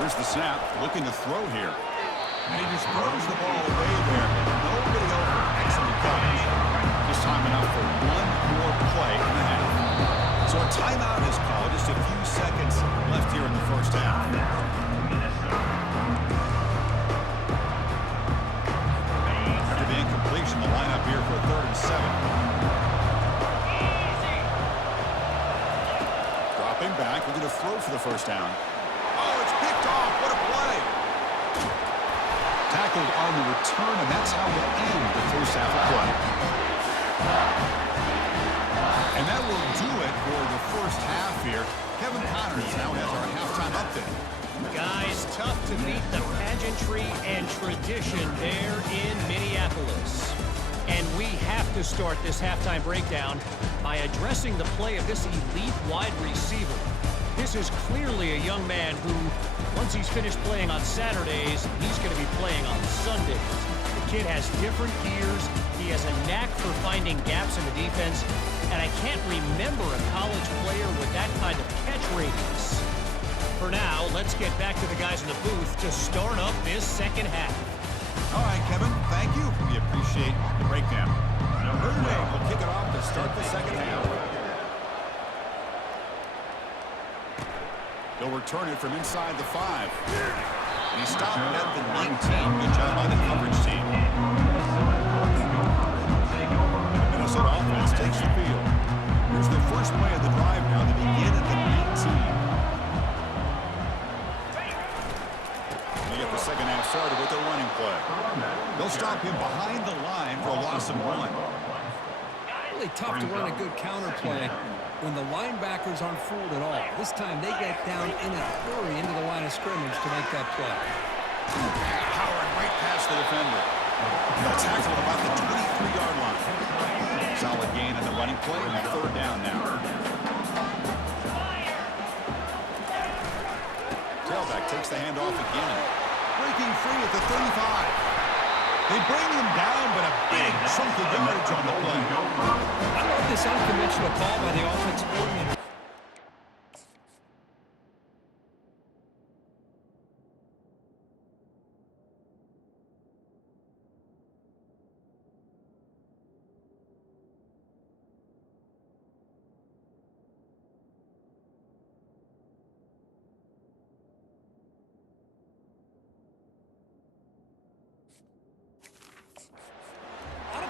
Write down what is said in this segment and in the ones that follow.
Here's the snap, looking to throw here. And he just throws the ball away there. Nobody over. Excellent coverage. Just time enough for one more play in the half. So a timeout is called. Just a few seconds left here in the first half. After the incompletion, the lineup here for a 3rd and 7. Dropping back, looking to throw for the first down. Oh, it's picked off. What a play. Tackled on the return, and that's how we'll end the first half of play. And that will do it for the first half here. Kevin Connors now has our halftime update. Guys, tough to beat the pageantry and tradition there in Minneapolis. And we have to start this halftime breakdown by addressing the play of this elite wide receiver. This is clearly a young man who, once he's finished playing on Saturdays, he's going to be playing on Sundays. The kid has different gears. He has a knack for finding gaps in the defense. And I can't remember a college player with that kind of catch radius. For now, let's get back to the guys in the booth to start up this second half. All right, Kevin, thank you. We appreciate the breakdown. Irving will kick it off to start the second half. They'll return it from inside the 5. He stopped at the 19. Good job by the coverage team. The Minnesota offense takes the field. Here's the first play of the drive now. They begin at the 19. They get the second half started with their running play. They'll stop him behind the line for a loss of 1. Really tough to run a good counter play when the linebackers aren't fooled at all. This time they get down in a hurry into the line of scrimmage to make that play. Howard right past the defender. They'll tackle about the 23-yard line. Solid gain in the running play and a 3rd down now. Tailback takes the handoff again. Breaking free at the 35. They bring him down, but a big chunk of yardage on the play. I love this unconventional call by the offensive coordinator.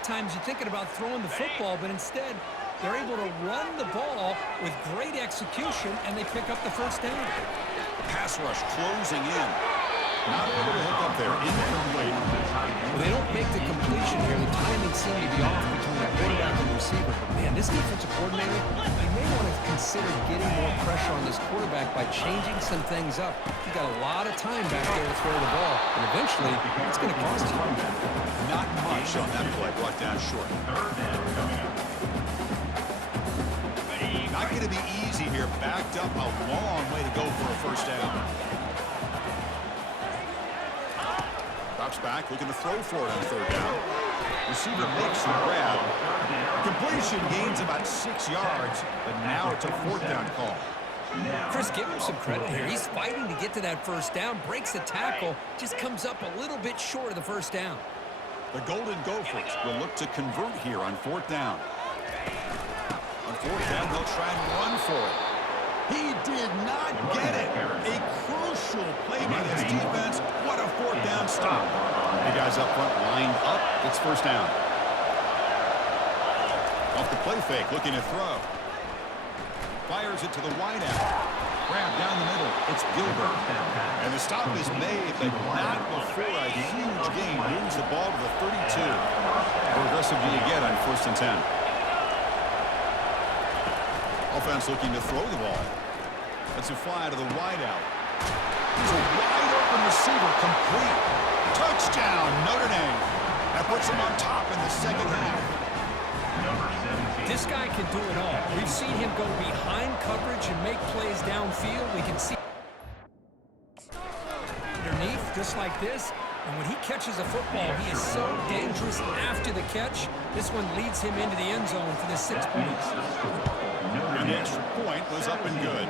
Times you're thinking about throwing the football, but instead they're able to run the ball with great execution, and they pick up the first down. Pass rush closing in. Not able to hook up there. Incomplete. Well, they don't make the completion here. The timing seemed to be off between the quarterback and the receiver. But man, this defensive coordinator, they may want to consider getting more pressure on this quarterback by changing some things up. He got a lot of time back there to throw the ball, and eventually it's going to cost you. Not much on that play, brought down short. Not going to be easy here. Backed up a long way to go for a first down. Drops back, looking to throw for it on 3rd down. Receiver makes the grab. Completion gains about 6 yards, but now it's a 4th down call. Chris, give him some credit here. He's fighting to get to that first down, breaks the tackle, just comes up a little bit short of the first down. The Golden Gophers will look to convert here on 4th down. On 4th down, they'll try and run for it. He did not get it. A crucial play by this defense. What a 4th down stop. The guys up front lined up. It's first down. Off the play fake, looking to throw. Fires it to the wideout. Grab down the middle. It's Gilbert. And the stop is made, but not before a huge gain. Moves the ball to the 32. How aggressive do you get on 1st and 10? Offense looking to throw the ball. That's a fly to the wideout. He's a wide open receiver, complete. Touchdown, Notre Dame. That puts him on top in the second half. This guy can do it all. We've seen him go behind coverage and make plays downfield. We can see underneath, just like this. And when he catches a football, he is so dangerous after the catch. This one leads him into the end zone for the 6 points. And the extra point was up and good.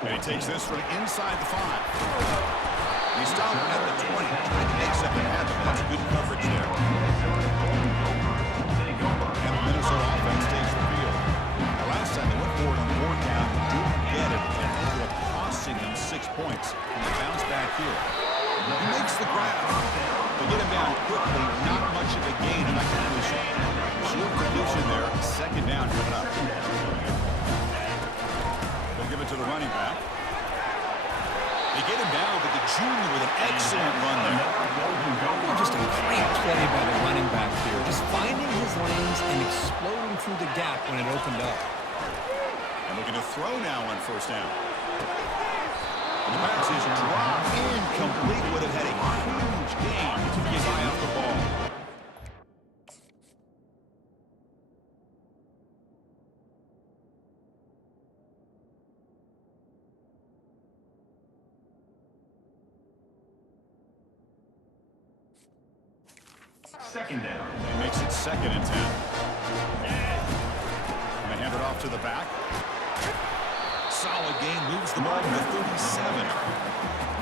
And he takes this from inside the 5. He stopped at the 20, trying to make something happen. That's good coverage there. And the Minnesota offense takes the field. The last time they went forward on 4th down, didn't get it, and ended up costing them 6 points. And they bounce back here. He makes the grab. They get him down quickly, not much of a gain on that completion. Short completion there, 2nd down coming up. They'll give it to the running back. They get him down, but the junior with an excellent run there. Just a great play by the running back here. Just finding his lanes and exploding through the gap when it opened up. And looking to throw now on 1st down. And the pass is dropped incomplete. Would have had a huge gain. He took his eye off the ball. Second down. He makes it 2nd and 10. And they hand it off to the back. Solid gain, moves the ball to the 37.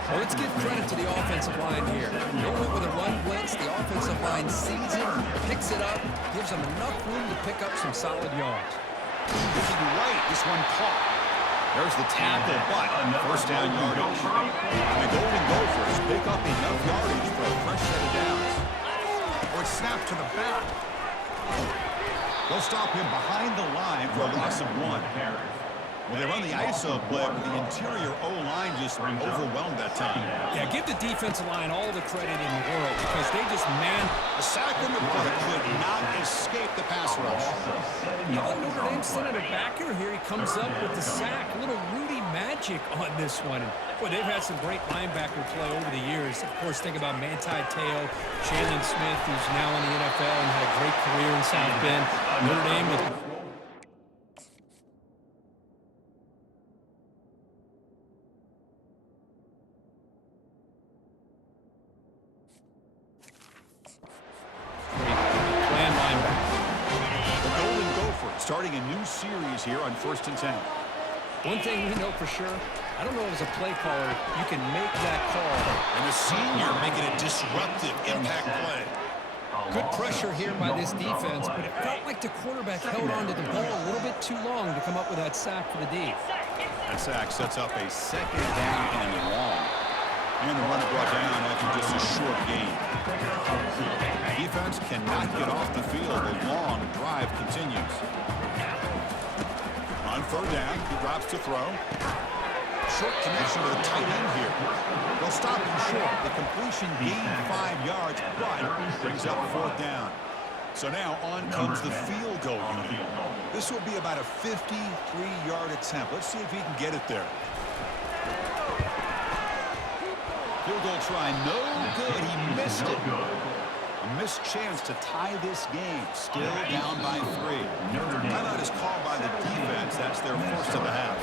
Well, let's give credit to the offensive line here. They went with a run blitz. The offensive line sees it, picks it up, gives them enough room to pick up some solid yards. Looking right, this one caught. There's the tackle, but 1st down yardage. And the Golden Gophers pick up enough yardage for a fresh set of downs. Or it's snapped to the back. They'll stop him behind the line for a loss of 1. When they run the ISO play, but the interior O-line just overwhelmed that time. Yeah, give the defensive line all the credit in the world because they just A sack in the play could not escape the pass rush. You know, Notre Dame sending it back here. He comes up with the sack. A little Rudy magic on this one. And, boy, they've had some great linebacker play over the years. Of course, think about Manti Te'o, Jalen Smith, who's now in the NFL and had a great career in South Bend. Notre Dame with starting a new series here on 1st and 10. one thing we know for sure, I don't know if as a play caller you can make that call. And the senior making a disruptive impact play. Good pressure here by this defense, but it felt like the quarterback held onto the ball a little bit too long to come up with that sack for the D. That sack sets up a 2nd down and long. And the runner brought down after just a short gain. Defense cannot get off the field. The long drive continues. On 3rd down, he drops to throw. Short connection to the tight end here. They'll stop him short. The completion gained 5 yards, but brings up 4th down. So now on comes the field goal unit. This will be about a 53-yard attempt. Let's see if he can get it there. Field goal try, no good. He missed it. A missed chance to tie this game. Still down by 3. Timeout is called by the defense. That's their first of the half.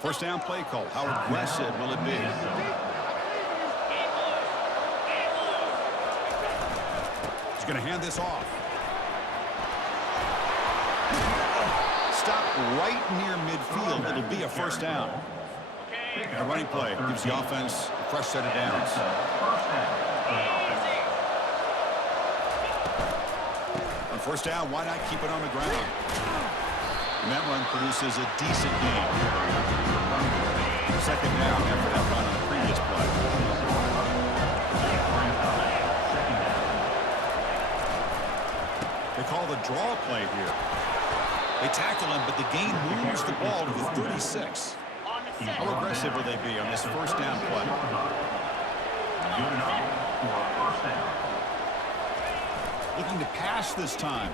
First down play call. How aggressive will it be? He's going to hand this off. Stop right near midfield. It'll be a first down. The running play gives the offense a fresh set of downs. On first down, why not keep it on the ground? And that run produces a decent gain. Second down after that run on the previous play. They call the draw play here. They tackle him, but the gain moves the ball to the 36. How aggressive will they be on this first down play? Looking to pass this time.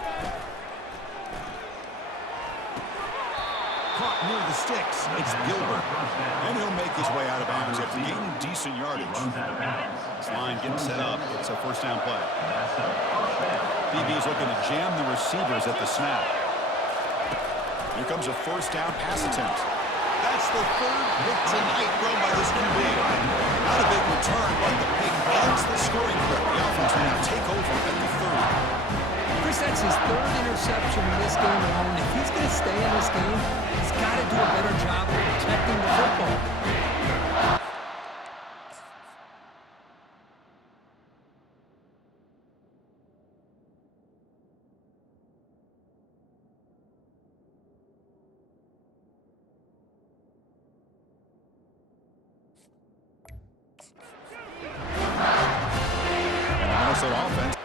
Caught near the sticks. It's Gilbert. And he'll make his way out of bounds after gaining decent yardage. This line getting set up. It's a first down play. DB's looking to jam the receivers at the snap. Here comes a first down pass attempt. That's the third hit tonight thrown by this QB. Not a big return, but the pick ends the scoring clip. The offense will now take over at the 30. Chris, that's his third interception in this game alone. If he's going to stay in this game, he's got to do a better job of protecting the football. Minnesota offense.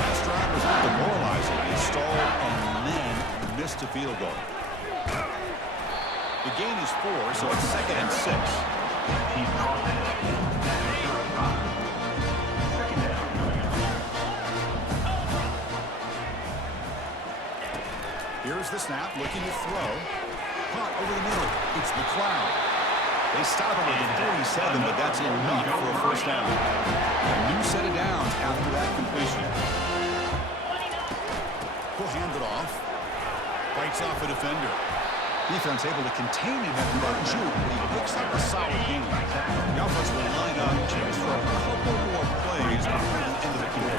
Last drive was demoralizing. They stalled and then missed a field goal. The gain is 4, so it's 2nd and 6. Here's the snap, looking to throw. Caught over the middle. It's McLeod. They stop him at the 47, but that's enough for a first down. A new set of downs after that completion. He'll hand it off. Fights off a defender. Defense able to contain him after that juke, but he picks up a solid gain. The offense will line up just for a couple more plays before the end of the quarter.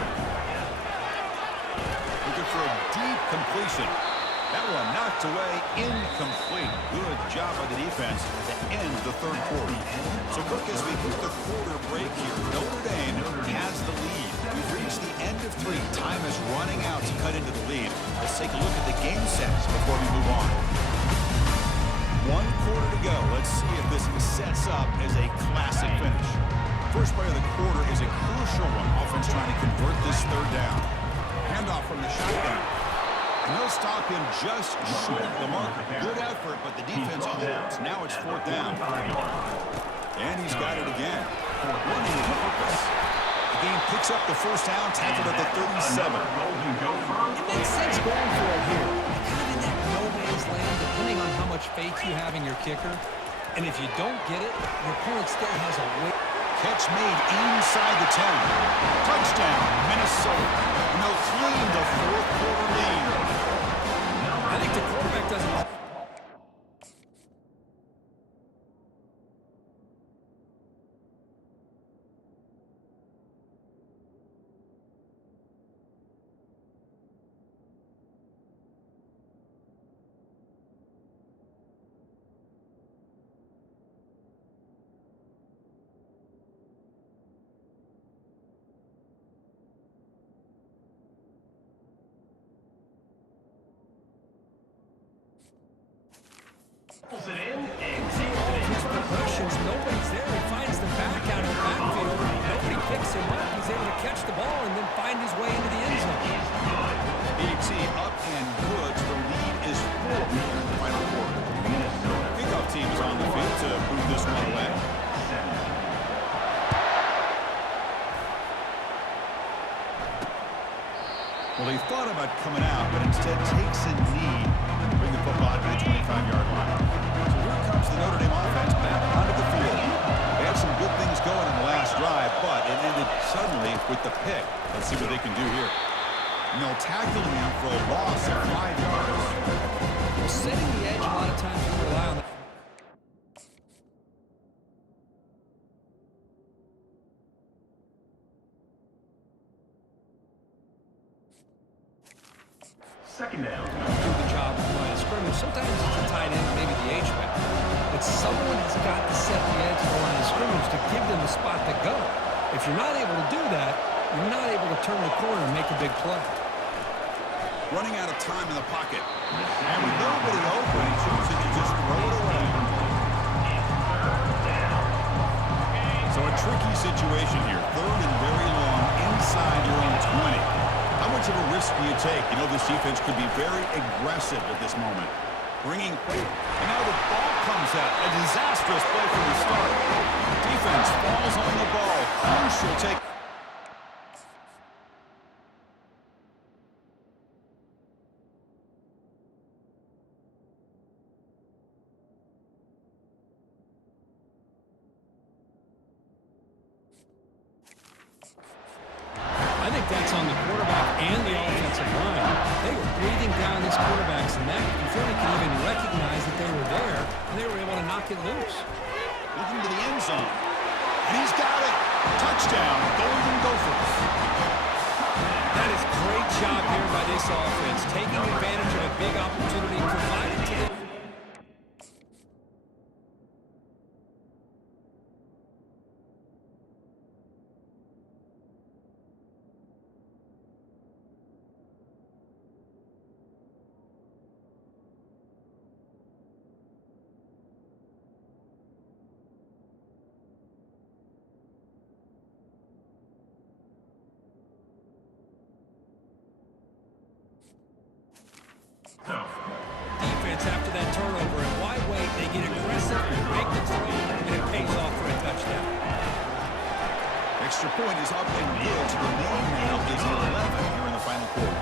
Looking for a deep completion. That one knocked away, incomplete. Good job by the defense to end the third quarter. So, Cook, as we hit the quarter break here, Notre Dame has the lead. We've reached the end of 3. Time is running out to cut into the lead. Let's take a look at the game sets before we move on. 1 quarter to go. Let's see if this sets up as a classic finish. First play of the quarter is a crucial one. Offense trying to convert this third down. Handoff from the shotgun. And they'll stop him just short of the marker. Good effort, but the defense holds. Now it's 4th down. And he's got it again. Running with purpose. The game picks up the first down, tackled at the 37. It makes sense going for it here. Kind of in that no man's land, depending on how much faith you have in your kicker. And if you don't get it, your opponent still has a way. Catch made inside the 10. Touchdown, Minnesota. And they'll claim the 4th quarter lead. I think the quarterback doesn't. Nobody's there. He finds the back out of the backfield. Nobody picks him up. He's able to catch the ball and then find his way into the end zone. BT up and good. The lead is 4 in the final quarter. Kickoff team is on the field to move this one away. Well, he thought about coming out, but instead takes a knee to bring the football to the 25-yard line. So here comes the Notre Dame offense back onto the field. They had some good things going in the last drive, but it ended suddenly with the pick. Let's see what they can do here. And they'll tackle him for a loss of 5 yards. Well, setting the edge, a lot of times you rely on that. Second down. Do the job of the line of scrimmage. Sometimes it's a tight end, maybe the H-back. But someone has got to set the edge of the line of scrimmage to give them a spot to go. If you're not able to do that, you're not able to turn the corner and make a big play. Running out of time in the pocket. And with nobody open, he chooses to just throw it away. So a tricky situation here. Third and very long inside your own 20. How much of a risk do you take? You know, this defense could be very aggressive at this moment. And now the ball comes out. A disastrous play from the start. Defense falls on the ball. Crucial take. I think that's on the quarterback and the offensive line. They were breathing down this quarterback's neck before they could even recognize that they were there, and they were able to knock it loose. Looking to the end zone. And he's got it. Touchdown, Golden Gophers. That is great job here by this offense, taking advantage of a big opportunity provided to them. Defense after that turnover, and why wait? They get aggressive, make the throw, and it pays off for a touchdown. Extra point is up and good. The lead now is 11 here in the final quarter.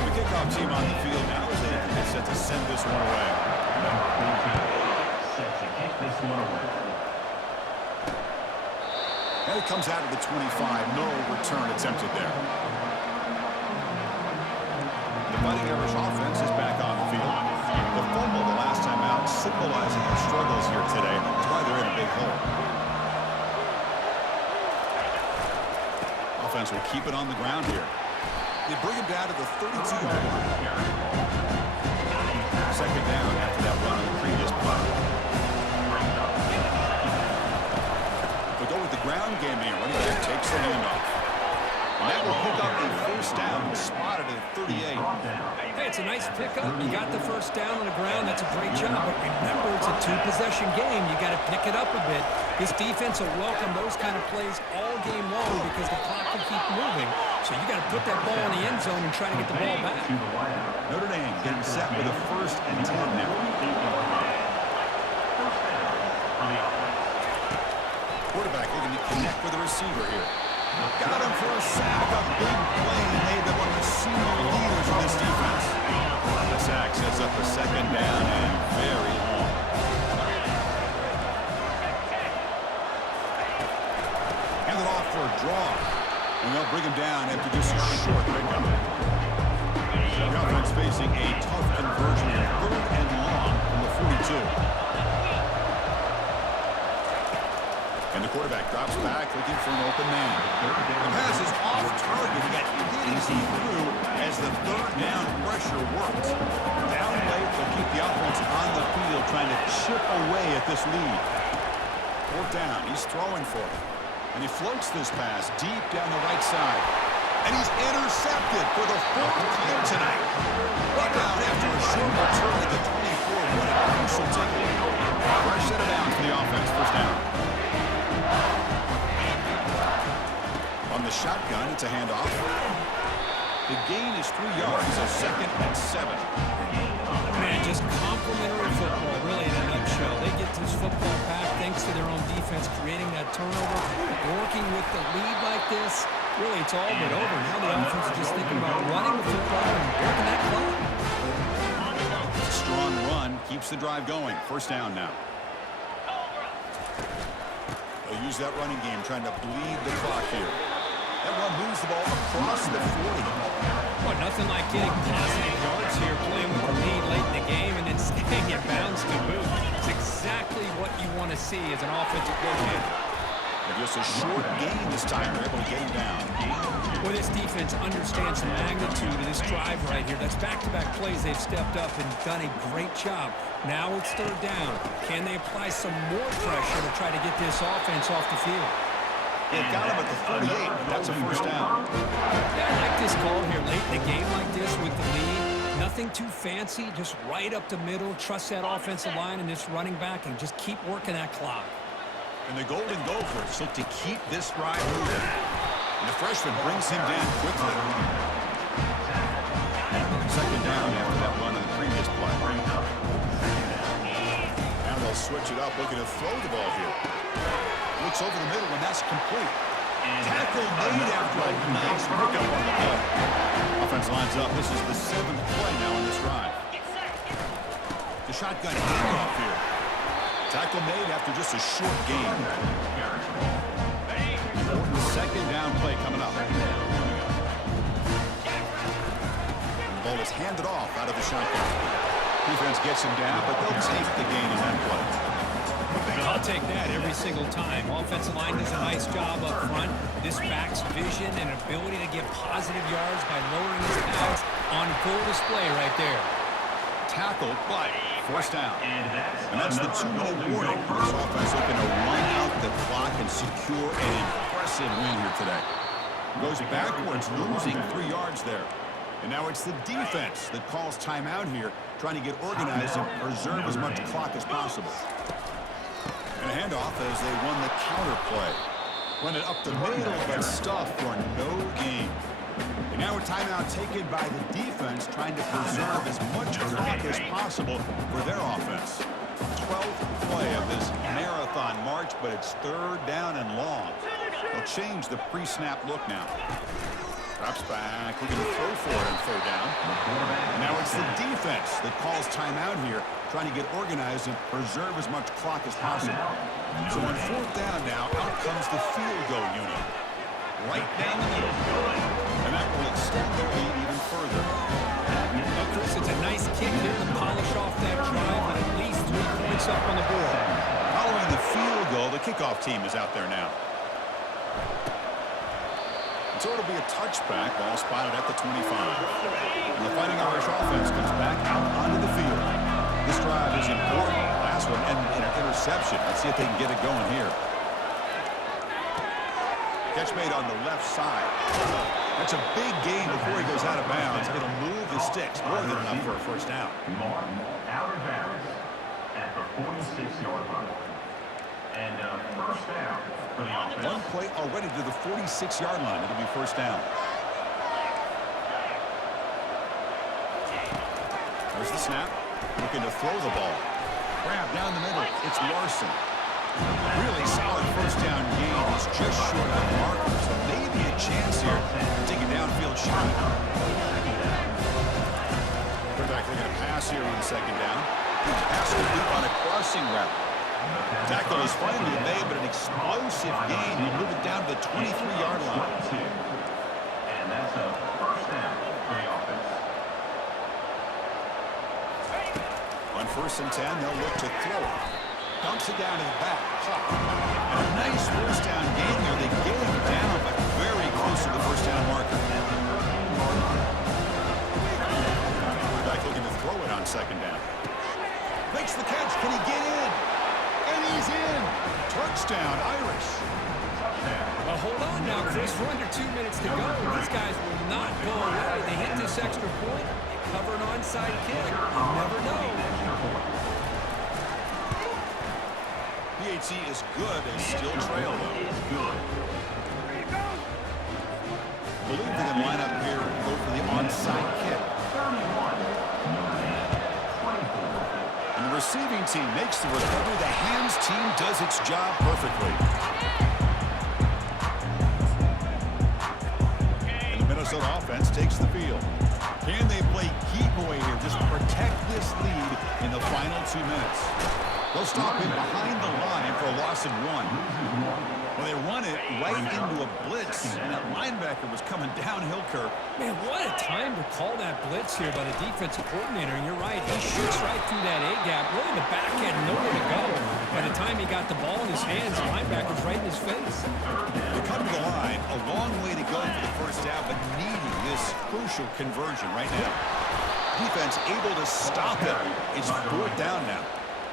The kickoff team on the field now as they get set to send this one away. Set to kick this one away. And it comes out of the 25. No return attempted there. The Fighting Irish offense is back on the field. The fumble the last time out symbolizing their struggles here today. That's why they're in a big hole. Offense will keep it on the ground here. They bring him down to the 32-yard line. Second down after that run on the previous play. They'll go with the ground game here. Running back takes the handoff. And that will pick up a first down, spotted at 38. Hey, it's a nice pickup. You got the first down on the ground. That's a great job. But remember, it's a two-possession game. You got to pick it up a bit. This defense will welcome those kind of plays all game long because the clock will keep moving. So you got to put that ball in the end zone and try to get the ball back. Notre Dame getting set with a 1st and 10 now. Quarterback looking to connect with the receiver here. Got him for a sack, a big play made by one of the senior leaders of this defense. The sack sets up a second down and very long. Hand it off for a draw. And they'll bring him down after just a short pickup. The offense facing a tough conversion in 3rd and long from the 42. And the quarterback drops back, looking for an open man. The pass is off target. He got hit as he threw as the 3rd down pressure worked. Down late, they'll keep the offense on the field, trying to chip away at this lead. 4th down, he's throwing for it. And he floats this pass deep down the right side. And he's intercepted for the 4th time tonight. Brought down after a short return at the 24. What a crucial takeaway. Fresh set of downs for the offense. First down. On the shotgun, it's a handoff. The gain is 3 yards, so 2nd and 7. Man, just complimentary football, really, in a nutshell. They get this football back thanks to their own defense, creating that turnover, working with the lead like this. Really, it's all but over. Now the offense is just thinking about running the football and working that clock. A strong run keeps the drive going. First down now. They'll use that running game, trying to bleed the clock here. That one moves the ball across the 40. Well, nothing like getting positive yards here, playing with the lead late in the game, and then staying in bounds to boot. It's exactly what you want to see as an offensive coordinator. And just a short gain this time. They're able to get him down. Well, this defense understands the magnitude of this drive right here. That's back-to-back plays. They've stepped up and done a great job. Now it's third down. Can they apply some more pressure to try to get this offense off the field? They've got him at the 48, but that's a first down. Yeah, I like this call here late in the game like this with the lead. Nothing too fancy, just right up the middle. Trust that offensive line and this running back and just keep working that clock. And the Golden Gophers look to keep this drive moving. And the freshman brings him down quickly. Second down after that run on the previous play. Now they'll switch it up, looking to throw the ball here. Looks over the middle, and that's complete. Tackle made after a nice pickup on the play. Offense lines up. This is the 7th play now in this drive. The shotgun handoff here. Tackle made after just a short gain. Important second down play coming up. The ball is handed off out of the shotgun. Defense gets him down, but they'll take the gain in that play. I'll take that every single time. Offensive line does a nice job up front. This back's vision and ability to get positive yards by lowering his pads on full display right there. Tackle, but first down. And that's the 2-minute warning. This offense looking to run out the clock and secure an impressive win here today. Goes backwards, losing 3 yards there. And now it's the defense that calls timeout here, trying to get organized and preserve as much clock as possible. And a handoff as they won the counter play. Run it up the middle, but stuff for no gain. And now a timeout taken by the defense, trying to preserve as much clock as possible for their offense. 12th play of this marathon march, but it's third down and long. They'll change the pre-snap look now. Drops back, looking to throw for it on third down. And now it's the defense that calls timeout here, trying to get organized and preserve as much clock as possible. So on fourth down now, out comes the field goal unit. Right down the middle. And that will extend their lead even further. Now, Chris, it's a nice kick here to polish off that drive with at least 3 points up on the board. Following the field goal, the kickoff team is out there now. So it'll be a touchback, ball spotted at the 25. And the Fighting Irish offense comes back out onto the field. This drive is important. Last one ended in an interception. Let's see if they can get it going here. Catch made on the left side. That's a big gain before he goes out of bounds. It'll move the sticks, more than enough for a first down. Martin out of bounds at the 46-yard line. And first down for the offense. One play already to the 46-yard line. It'll be first down. There's the snap. Looking to throw the ball. Grab down the middle. It's Larson. Really solid first down gain. It's just short of the marker. So maybe a chance here to take a downfield shot. Quarterback looking to pass here on second down. Pass complete on a crossing route. Tackle is finally made, but an explosive gain. He moved it down to the 23-yard line. And that's a first down for the offense. On first and 10, they'll look to throw it. Dumps it down to the back. And a nice first down gain there. They get him down, but very close to the first down marker. Quarterback looking to throw it on second down. Makes the catch. Can he get in? And he's in. Touchdown, Irish. Well, hold on now, Chris. We're under 2 minutes to go. These guys will not go away. They hit this extra point. They cover an onside kick. You never know. PHC is good. They still trail, though. Believe they can line up here and go for the onside kick. And the receiving team makes the recovery. The hands team does its job perfectly. And the Minnesota offense takes the field. Can they play keep away here? Just protect this lead in the final 2 minutes. They'll stop him behind the line for a loss of 1. Well, they run it right into a blitz, and that linebacker was coming downhill, Kirk. Man, what a time to call that blitz here by the defensive coordinator. And you're right, he shoots right through that A-gap. Really, the back had nowhere to go. By the time he got the ball in his hands, the linebacker's right in his face. They come to the line, a long way to go for the first down, but needing this crucial conversion right now. Defense able to stop it. It's 4th down now.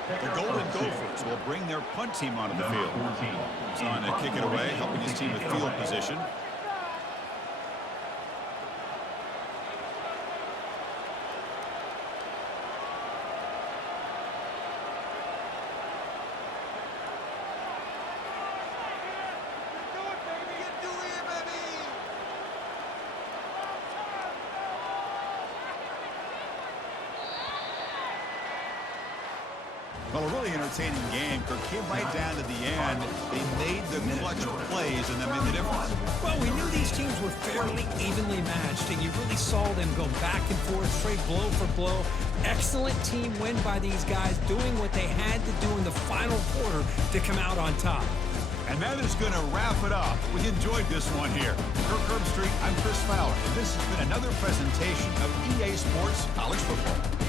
The Golden Gophers will bring their punt team onto the field. He's on to kick it away, helping his team with field position. Well, a really entertaining game. Kirk came right down to the end. They made the clutch plays and then made the difference. Well, we knew these teams were fairly evenly matched, and you really saw them go back and forth, straight blow for blow. Excellent team win by these guys, doing what they had to do in the final quarter to come out on top. And that is going to wrap it up. We enjoyed this one here. Kirk Herbstreit, I'm Chris Fowler, and this has been another presentation of EA Sports College Football.